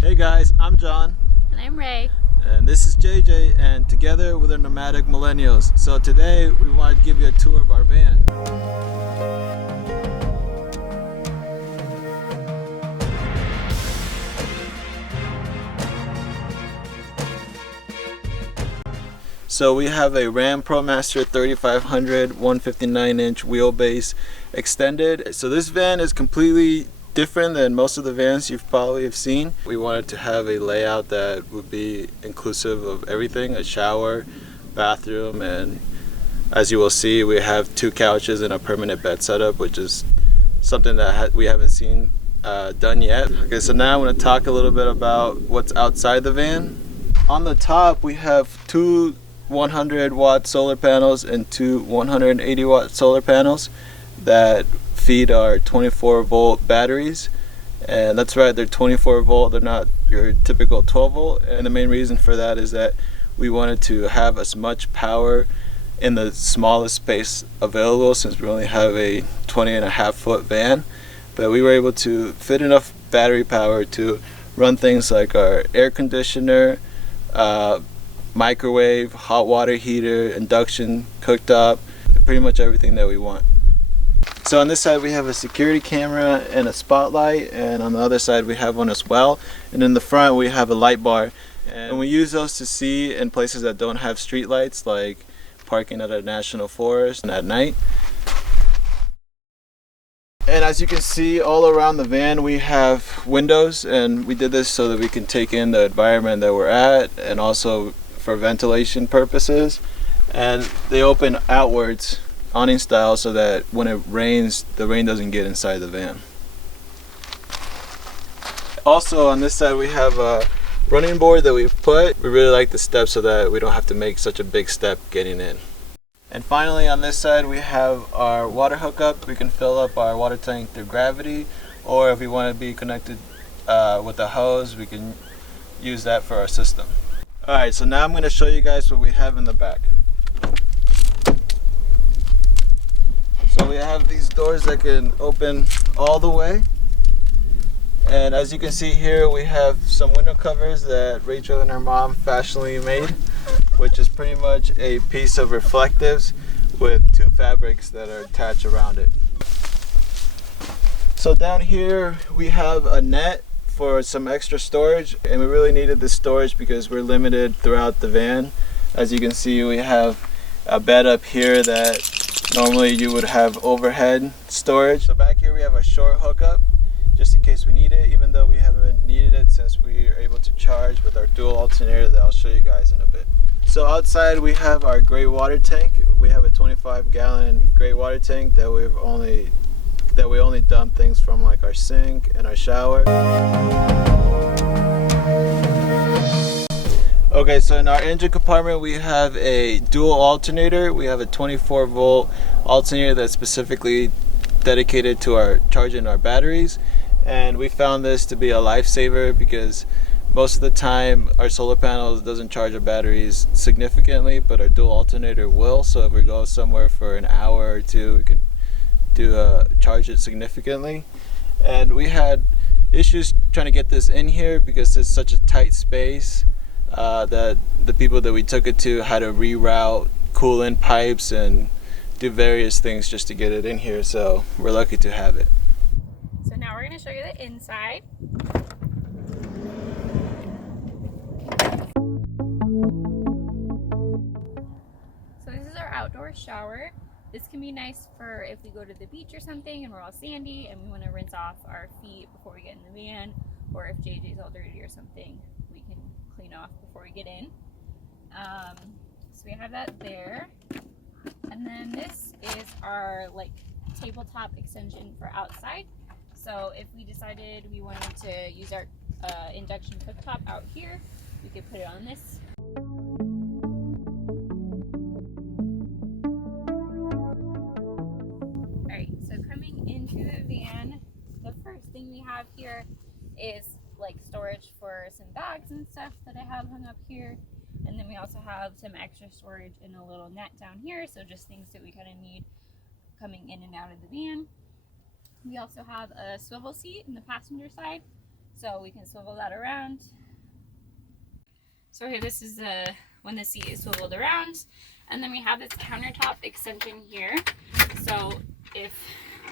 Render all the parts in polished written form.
Hey guys, I'm John. And I'm Ray. And this is JJ, and together with our nomadic millennials. So today we want to give you a tour of our van. So we have a Ram Promaster 3500 159-inch wheelbase extended. So this van is completely different than most of the vans you've probably have seen. We wanted to have a layout that would be inclusive of everything, a shower, bathroom, and as you will see, we have 2 couches and a permanent bed setup, which is something that we haven't seen done yet. Okay, so now I'm going to talk a little bit about what's outside the van. On the top, we have 2 100-watt solar panels and 2 180-watt solar panels that feed our 24-volt batteries. And that's right, they're 24-volt, they're not your typical 12-volt. And the main reason for that is that we wanted to have as much power in the smallest space available, since we only have a 20.5-foot van. But we were able to fit enough battery power to run things like our air conditioner, microwave, hot water heater, induction cooktop, pretty much everything that we want. So on this side we have a security camera and a spotlight, and on the other side we have one as well. And in the front we have a light bar, and we use those to see in places that don't have street lights, like parking at a national forest and at night. And as you can see, all around the van we have windows, and we did this so that we can take in the environment that we're at, and also for ventilation purposes. And they open outwards, awning style, so that when it rains, the rain doesn't get inside the van. Also on this side we have a running board that we've put. We really like the steps so that we don't have to make such a big step getting in. And finally on this side we have our water hookup. We can fill up our water tank through gravity, or if we want to be connected with a hose, we can use that for our system. Alright, so now I'm going to show you guys what we have in the back. So we have these doors that can open all the way. And as you can see here, we have some window covers that Rachel and her mom fashionably made, which is pretty much a piece of reflectives with 2 fabrics that are attached around it. So down here we have a net for some extra storage, and we really needed this storage because we're limited throughout the van. As you can see, we have a bed up here that normally you would have overhead storage. So back here we have a short hookup just in case we need it, even though we haven't needed it since we are able to charge with our dual alternator that I'll show you guys in a bit. So outside we have our gray water tank. We have a 25-gallon gray water tank that we only dump things from, like our sink and our shower. Okay, so in our engine compartment we have a dual alternator. We have a 24-volt alternator that's specifically dedicated to our charging our batteries, and we found this to be a lifesaver because most of the time our solar panels doesn't charge our batteries significantly, but our dual alternator will. So if we go somewhere for an hour or 2, we can charge it significantly. And we had issues trying to get this in here because it's such a tight space that the people that we took it to had to reroute coolant pipes and do various things just to get it in here. So we're lucky to have it. So now we're going to show you the inside. So this is our outdoor shower. This can be nice for if we go to the beach or something and we're all sandy and we want to rinse off our feet before we get in the van, or if JJ's all dirty or something, we can clean off before we get in. So we have that there. And then this is our tabletop extension for outside. So if we decided we wanted to use our induction cooktop out here, we could put it on this. Alright, so coming into the van, the first thing we have here is storage for some bags and stuff that I have hung up here. And then we also have some extra storage in a little net down here, so just things that we kind of need coming in and out of the van. We also have a swivel seat in the passenger side, So we can swivel that around. So here, this is when the seat is swiveled around. And then we have this countertop extension here. So if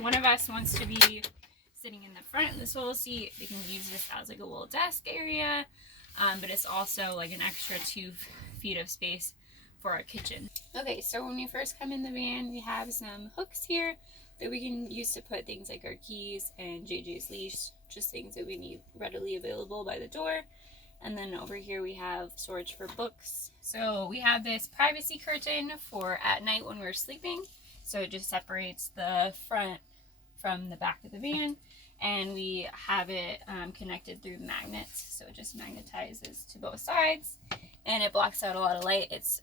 one of us wants to be sitting in the front of the swivel seat, we can use this as like a little desk area. But it's also like an extra 2 feet of space for our kitchen. Okay, so when we first come in the van, we have some hooks here that we can use to put things like our keys and JJ's leash, just things that we need readily available by the door. And then over here we have storage for books. So we have this privacy curtain for at night when we're sleeping. So it just separates the front from the back of the van. And we have it connected through magnets. So it just magnetizes to both sides. And it blocks out a lot of light. It's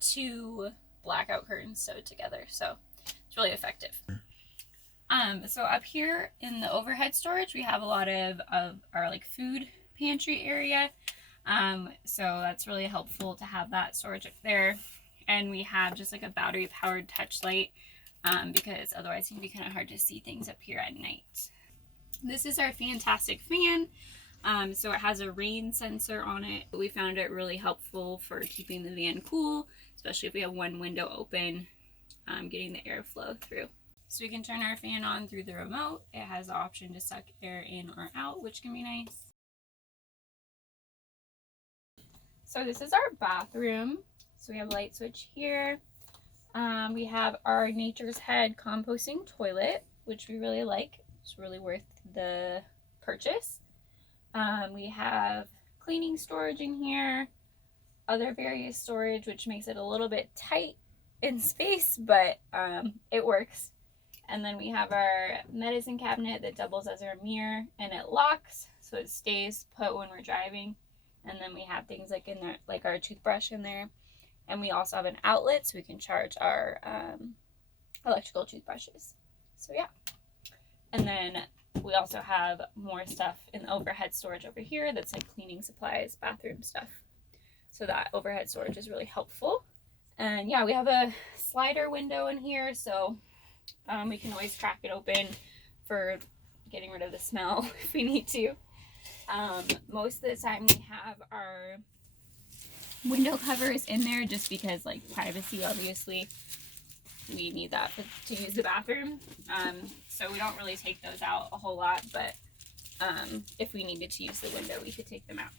2 blackout curtains sewed together. So it's really effective. So up here in the overhead storage, we have a lot of our like food pantry area. So that's really helpful to have that storage up there. And we have just like a battery powered touch light because otherwise it can be kind of hard to see things up here at night. This is our fantastic fan. So it has a rain sensor on it. We found it really helpful for keeping the van cool, especially if we have one window open, getting the airflow through. So we can turn our fan on through the remote. It has the option to suck air in or out, which can be nice. So this is our bathroom. So we have a light switch here. We have our Nature's Head composting toilet, which we really like. It's really worth the purchase. We have cleaning storage in here, other various storage, which makes it a little bit tight in space, but it works. And then we have our medicine cabinet that doubles as our mirror, and it locks so it stays put when we're driving. And then we have things like in there, like our toothbrush in there. And we also have an outlet so we can charge our electrical toothbrushes. So yeah. And then we also have more stuff in the overhead storage over here that's like cleaning supplies, bathroom stuff. So that overhead storage is really helpful. And yeah, we have a slider window in here, so we can always crack it open for getting rid of the smell if we need to. Most of the time we have our window covers in there just because like privacy, obviously we need that to use the bathroom. So we don't really take those out a whole lot, but if we needed to use the window, we could take them out.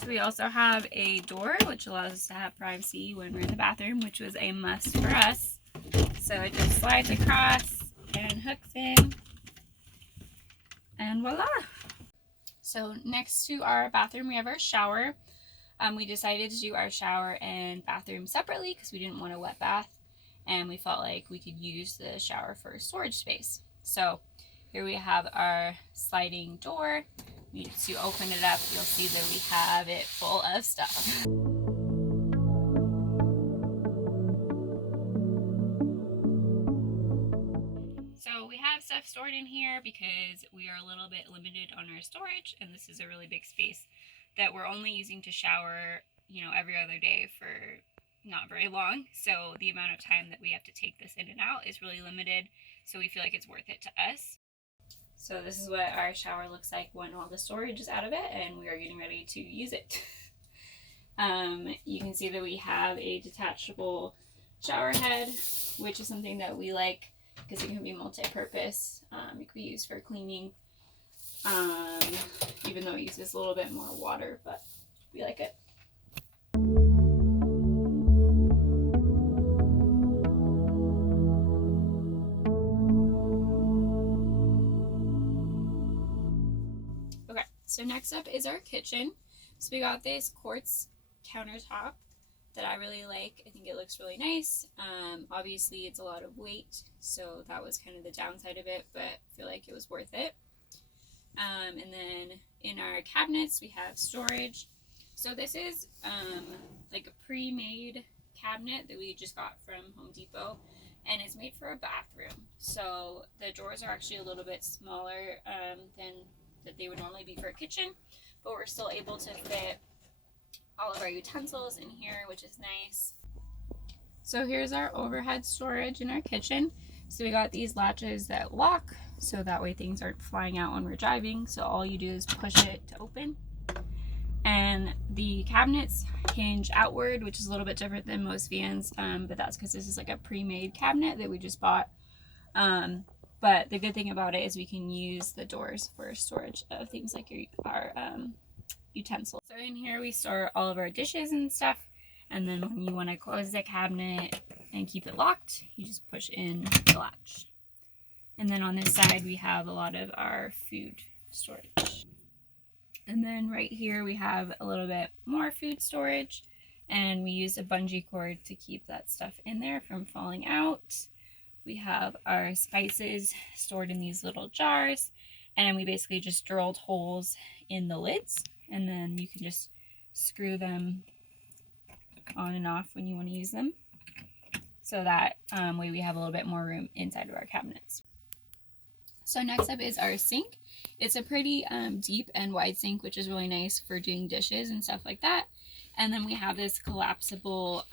So we also have a door, which allows us to have privacy when we're in the bathroom, which was a must for us. So it just slides across and hooks in, and voila. So next to our bathroom, we have our shower. We decided to do our shower and bathroom separately because we didn't want a wet bath, and we felt like we could use the shower for storage space. So here we have our sliding door. To open it up, you'll see that we have it full of stuff. So we have stuff stored in here because we are a little bit limited on our storage, and this is a really big space that we're only using to shower, every other day for not very long. So the amount of time that we have to take this in and out is really limited. So we feel like it's worth it to us. So this is what our shower looks like when all the storage is out of it and we are getting ready to use it. You can see that we have a detachable shower head, which is something that we like because it can be multi-purpose. It can be used for cleaning, even though it uses a little bit more water, but we like it. So next up is our kitchen. So we got this quartz countertop that I really like. I think it looks really nice. Obviously it's a lot of weight, so that was kind of the downside of it, but I feel like it was worth it. And then in our cabinets we have storage. So this is like a pre-made cabinet that we just got from Home Depot, and it's made for a bathroom. So the drawers are actually a little bit smaller than that they would normally be for a kitchen, but we're still able to fit all of our utensils in here, which is nice. So here's our overhead storage in our kitchen. So we got these latches that lock so that way things aren't flying out when we're driving. So all you do is push it to open. And the cabinets hinge outward, which is a little bit different than most vans, but that's because this is like a pre-made cabinet that we just bought. But the good thing about it is we can use the doors for storage of things like our utensils. So in here we store all of our dishes and stuff, and then when you want to close the cabinet and keep it locked, you just push in the latch. And then on this side we have a lot of our food storage. And then right here we have a little bit more food storage, and we use a bungee cord to keep that stuff in there from falling out. We have our spices stored in these little jars, and we basically just drilled holes in the lids, and then you can just screw them on and off when you want to use them. So that way we have a little bit more room inside of our cabinets. So next up is our sink. It's a pretty deep and wide sink, which is really nice for doing dishes and stuff like that. And then we have this collapsible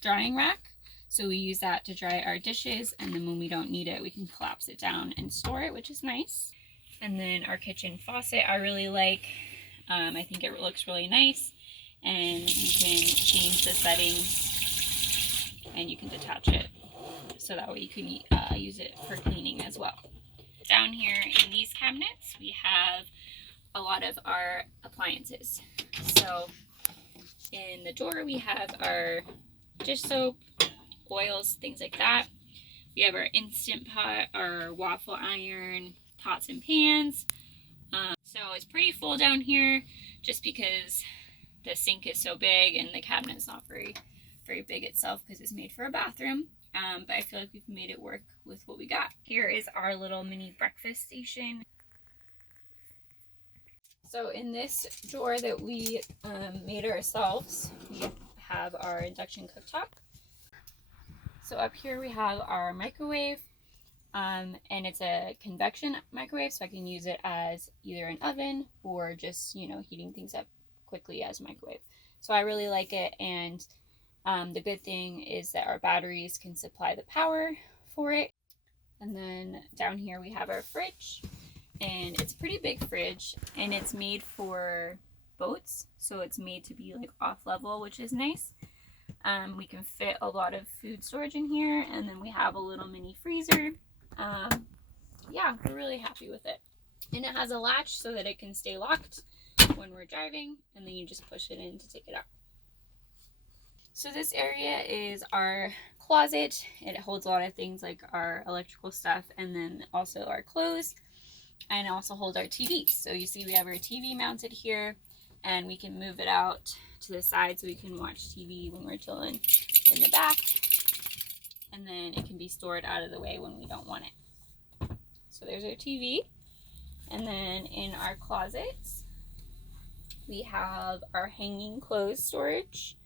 drying rack. So we use that to dry our dishes, and then when we don't need it, we can collapse it down and store it, which is nice. And then our kitchen faucet I really like. I think it looks really nice, and you can change the settings and you can detach it. So that way you can use it for cleaning as well. Down here in these cabinets, we have a lot of our appliances. So in the drawer, we have our dish soap, oils, things like that. We have our Instant Pot, our waffle iron, pots and pans. So it's pretty full down here just because the sink is so big and the cabinet's not very big itself because it's made for a bathroom. But I feel like we've made it work with what we got. Here is our little mini breakfast station. So in this drawer that we made ourselves, we have our induction cooktop. So up here we have our microwave, and it's a convection microwave, so I can use it as either an oven or just, heating things up quickly as a microwave. So I really like it, and the good thing is that our batteries can supply the power for it. And then down here we have our fridge, and it's a pretty big fridge, and it's made for boats, so it's made to be like off level, which is nice. We can fit a lot of food storage in here, and then we have a little mini freezer. Yeah, we're really happy with it. And it has a latch so that it can stay locked when we're driving, and then you just push it in to take it out. So this area is our closet. It holds a lot of things like our electrical stuff, and then also our clothes, and it also holds our TVs. So you see we have our TV mounted here, and we can move it out to the side so we can watch TV when we're chilling in the back, and then it can be stored out of the way when we don't want it. So there's our TV. And then in our closets we have our hanging clothes storage,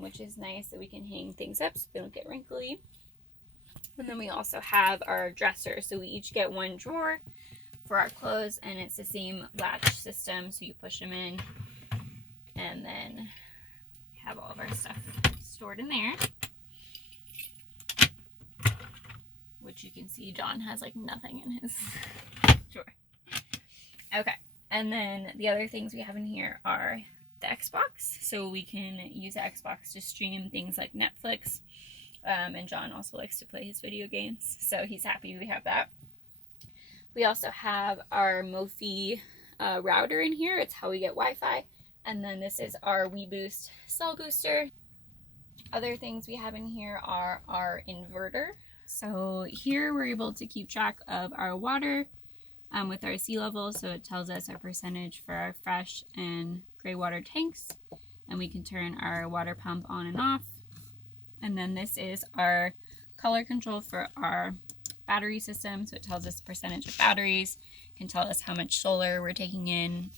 which is nice, so we can hang things up so they don't get wrinkly. And then we also have our dresser, so we each get one drawer for our clothes, and it's the same latch system, so you push them in, and then we have all of our stuff stored in there, which you can see John has like nothing in his drawer. Okay, and then the other things we have in here are the Xbox, so we can use the Xbox to stream things like Netflix, and John also likes to play his video games, so he's happy we have that. We also have our Mophie router in here. It's how we get Wi-Fi. And then this is our WeBoost cell booster. Other things we have in here are our inverter. So here we're able to keep track of our water with our sea level, so it tells us our percentage for our fresh and gray water tanks, and we can turn our water pump on and off. And then this is our color control for our battery system, so it tells us the percentage of batteries, can tell us how much solar we're taking in,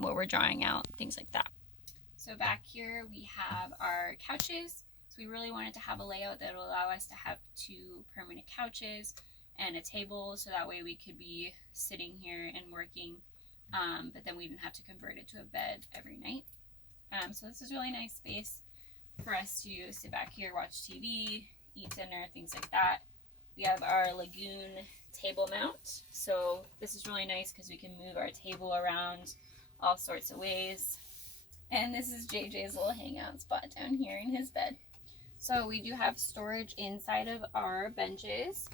what we're drawing out, things like that. So back here we have our couches. So we really wanted to have a layout that will allow us to have 2 permanent couches and a table, so that way we could be sitting here and working, but then we didn't have to convert it to a bed every night. So this is really nice space for us to sit back here, watch TV, eat dinner, things like that. we have our Lagoon table mount. So this is really nice because we can move our table around all sorts of ways. And this is JJ's little hangout spot down here in his bed. So we do have storage inside of our benches.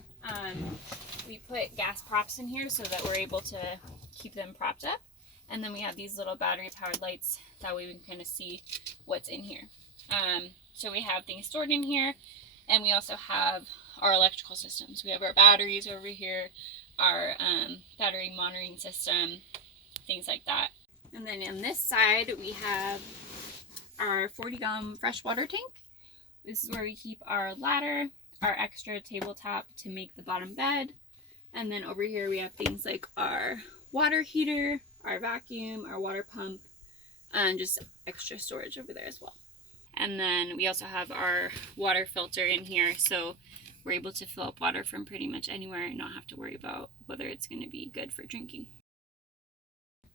We put gas props in here so that we're able to keep them propped up. And then we have these little battery powered lights that way we can kind of see what's in here. So we have things stored in here, and we also have our electrical systems. We have our batteries over here, our battery monitoring system, things like that. And then on this side, we have our 40-gallon freshwater tank. This is where we keep our ladder, our extra tabletop to make the bottom bed. And then over here, we have things like our water heater, our vacuum, our water pump, and just extra storage over there as well. And then we also have our water filter in here, so we're able to fill up water from pretty much anywhere and not have to worry about whether it's going to be good for drinking.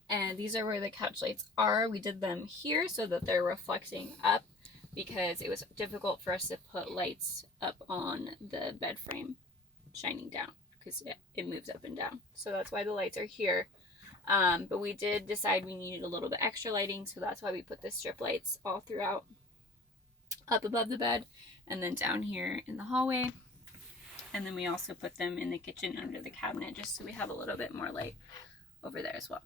And these are where the couch lights are. We did them here so that they're reflecting up because it was difficult for us to put lights up on the bed frame shining down because it moves up and down. So that's why the lights are here. But we did decide we needed a little bit extra lighting, so that's why we put the strip lights all throughout, up above the bed and then down here in the hallway. And then we also put them in the kitchen under the cabinet just so we have a little bit more light over there as well.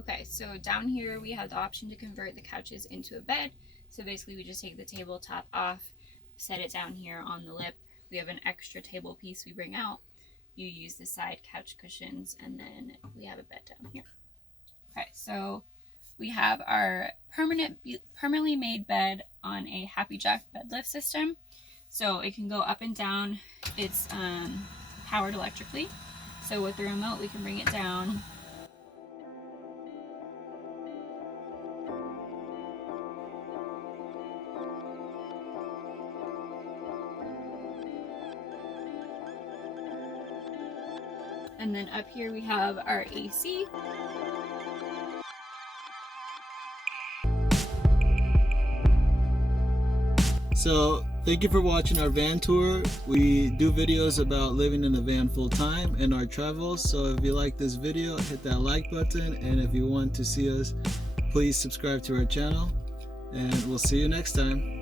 Okay, so down here we have the option to convert the couches into a bed. So basically we just take the tabletop off, set it down here on the lip. We have an extra table piece we bring out. You use the side couch cushions, and then we have a bed down here. Okay, so we have our permanently made bed on a Happy Jack bed lift system. So it can go up and down. It's powered electrically. So with the remote, we can bring it down. And then up here we have our AC. So thank you for watching our van tour. We do videos about living in the van full time and our travels. So if you like this video, hit that like button. And if you want to see us, please subscribe to our channel. And we'll see you next time.